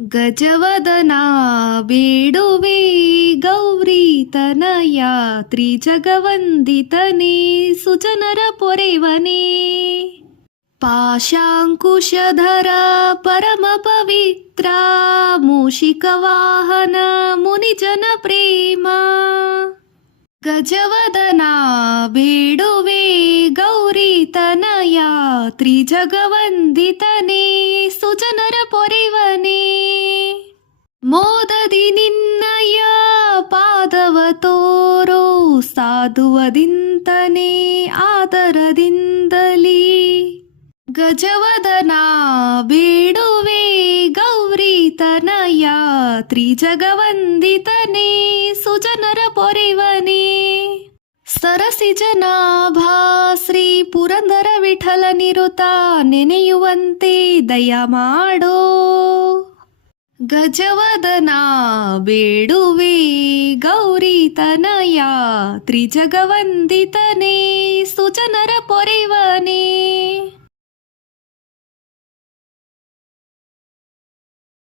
गजवदना बेडुवे गौरीतनया त्रिजगवन्दितने त्रिजगवन्दितनी सुजनरपुरेवने पाशाङ्कुशधरा परमपवित्रा मूषिकवाहन मुनिजनप्रेमा। गजवदना बेडुवे गौरीतनया त्रिजगवन्दितने सु ಪಾದವ ತೋರೋ ಸಾಧುವದಿಂತನೇ ಆದರದಿಂದಲೀ. ಗಜವದನ ಬೇಡುವೆ, ಗೌರಿ ತನಯ, ತ್ರಿಜಗವಂದಿತನೇ, ಸುಜನರ ಪೊರೆವನೇ. ಸರಸಿಜನಾಭಾ ಶ್ರೀ ಪುರಂದರ ವಿಠಲ ನಿರುತ, ನೆನೆಯುವಂತೆ ದಯ ಮಾಡೋ. ಗಜವದನ ಬೇಡುವೆ, ಗೌರಿ ತನಯ ತ್ರಿಜಗವಂದಿತನೇ ಸುಜನರ ಪೊರೆವನೇ